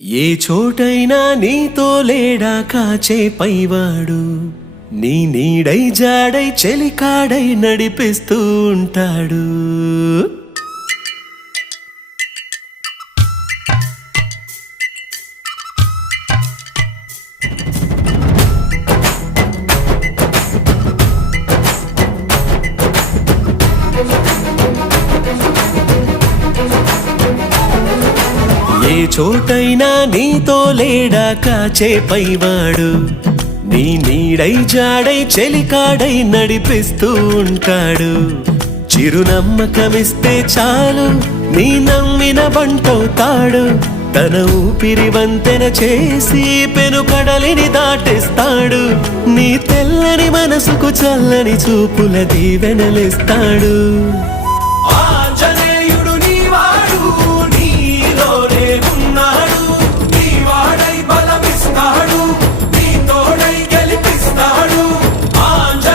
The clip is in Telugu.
ఏ చోటైనా నీతో లేడా కాచే పైవాడు, నీ నీడై జాడై చెలికాడై నడిపిస్తూ ఉంటాడు. ఏ చోటైనా నీతో లేడా కాచే పైవాడు, నీ నీడై జాడై చెలికాడై నడిపిస్తూ ఉంటాడు. చిరునమ్మకమిస్తే చాలు నీ నమ్మిన బంటవుతాడు. తన ఊపిరి వంతెన చేసి పెను కడలిని దాటిస్తాడు. నీ తెల్లని మనసుకు చల్లని చూపుల దీవెనలిస్తాడు.